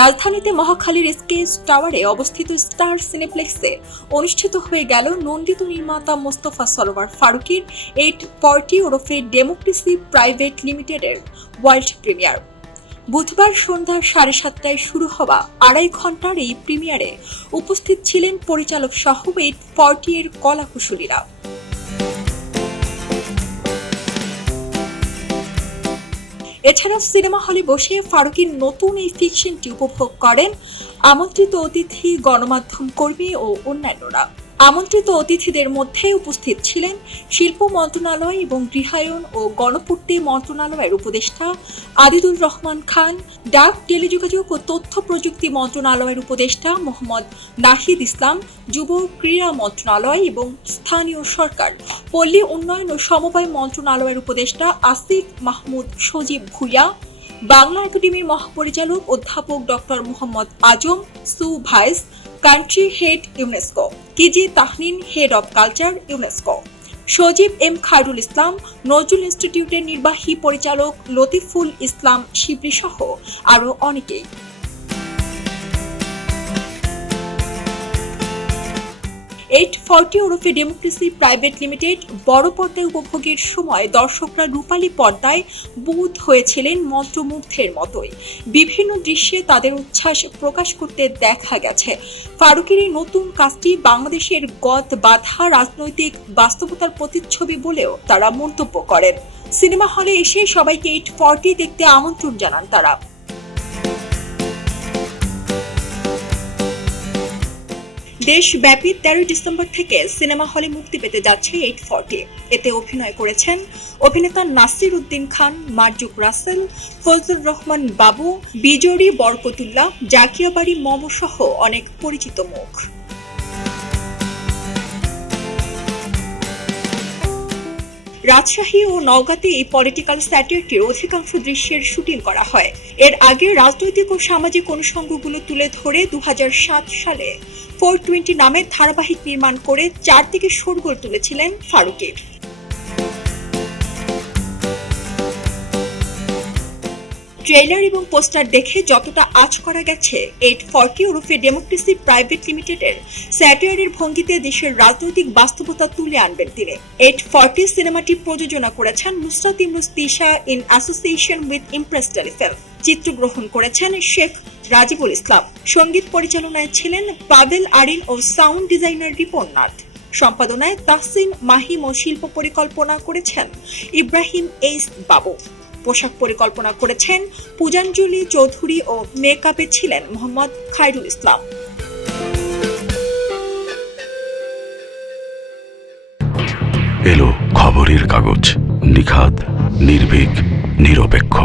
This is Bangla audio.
রাজধানীতে মহাখালীর স্কেচ টাওয়ারে অবস্থিত স্টার সিনেপ্লেক্সে অনুষ্ঠিত হয়ে গেল নন্দিত নির্মাতা মোস্তফা সরোয়ার ফারুকীর 840 ওরফে ডেমোক্রেসি প্রাইভেট লিমিটেডের ওয়ার্ল্ড প্রিমিয়ার। বুধবার সন্ধ্যা 7:30টায় শুরু হওয়া 2.5 ঘন্টার এই প্রিমিয়ারে উপস্থিত ছিলেন পরিচালক সহ 840 এর কলাকুশলীরা। এছাড়া সিনেমা হলে বসে ফারুকীর নতুন এই ফিকশনটি উপভোগ করেন আমন্ত্রিত অতিথি, গণমাধ্যম কর্মী ও অন্যান্যরা। আমন্ত্রিত অতিথিদের মধ্যে উপস্থিত ছিলেন শিল্প মন্ত্রণালয় এবং গৃহায়ন ও গণপূর্তি মন্ত্রণালয়ের উপদেষ্টা আদিদুর রহমান খান, ডাক, টেলিযোগাযোগ ও তথ্য প্রযুক্তি মন্ত্রণালয়ের উপদেষ্টা মোহাম্মদ নাহিদ ইসলাম, যুব ক্রীড়া মন্ত্রণালয় এবং স্থানীয় সরকার, পল্লী উন্নয়ন ও সমবায় মন্ত্রণালয়ের উপদেষ্টা আসিফ মাহমুদ সজীব ভুইয়া, বাংলা একাডেমির মহাপরিচালক অধ্যাপক ডক্টর মোহাম্মদ আজম সু Vize, country head UNESCO, Kizzy Tahnin, head of culture UNESCO, Sajib M Khairul Islam, Nazrul ইনস্টিটিউটের নির্বাহী পরিচালক লতিফুল ইসলাম শিবলি সহ আরও অনেকেই। 840 ওরফে ডেমোক্রেসি প্রাইভেট লিমিটেড বড় পর্দায় উপভোগের সময় দর্শকরা রূপালী পর্দায় বুঁদ হয়েছিলেন মন্ত্রমুগ্ধের মতোই। বিভিন্ন দৃশ্যে তাদের উচ্ছ্বাস প্রকাশ করতে দেখা গেছে। ফারুকীর এই নতুন কাজটি বাংলাদেশের গদ বাঁধা রাজনৈতিক বাস্তবতার প্রতিচ্ছবি বলেও তারা মন্তব্য করেন। সিনেমা হলে এসে সবাইকে 840 দেখতে আমন্ত্রণ জানান তারা। দেশব্যাপী 13 ডিসেম্বর থেকে সিনেমা হলে মুক্তি পেতে যাচ্ছে 840। এতে অভিনয় করেছেন অভিনেতা নাসির উদ্দিন খান, মারজুক রাসেল, ফজলুর রহমান বাবু, বিজরি বরকতুল্লাহ, জাকিয়াবাড়ি মম সহ অনেক পরিচিত মুখ। রাজশাহী ও নওগাঁতে এই পলিটিক্যাল স্যাটিয়ারটির অধিকাংশ দৃশ্যের শুটিং করা হয়। এর আগে রাজনৈতিক ও সামাজিক অনুষঙ্গগুলো তুলে ধরে 2007 সালে 420 নামে ধারাবাহিক নির্মাণ করে চারদিকে শোরগোল তুলেছিলেন ফারুকী। ট্রেলার এবং পোস্টার দেখে যতটা আঁচ করা গেছে, 840 ওরফে ডেমোক্রেসি প্রাইভেট লিমিটেডের স্যাটিয়ারের ভঙ্গিতে দেশের রাজনৈতিক বাস্তবতা তুলে আনবেন তিনি। 840 সিনেমাটি প্রযোজনা করেছেন Nusrat Imroz Tisha in association with Impress Telefilm. চিত্রগ্রহণ করেছেন শেখ রাজিবুল ইসলাম। সঙ্গীত পরিচালনায় ছিলেন পাবেল আরিন ও সাউন্ড ডিজাইনার রিপন নাথ। সম্পাদনায় তাহসিন মাহিম ও শিল্প পরিকল্পনা করেছেন ইব্রাহিম এইস বাবু। পোশাক পরিকল্পনা করেছেন পূজাঞ্জলি চৌধুরী ও মেকআপে ছিলেন মোহাম্মদ খায়রুল ইসলাম। এলো খবরের কাগজ, নিখাত, নির্ভীক, নিরপেক্ষ।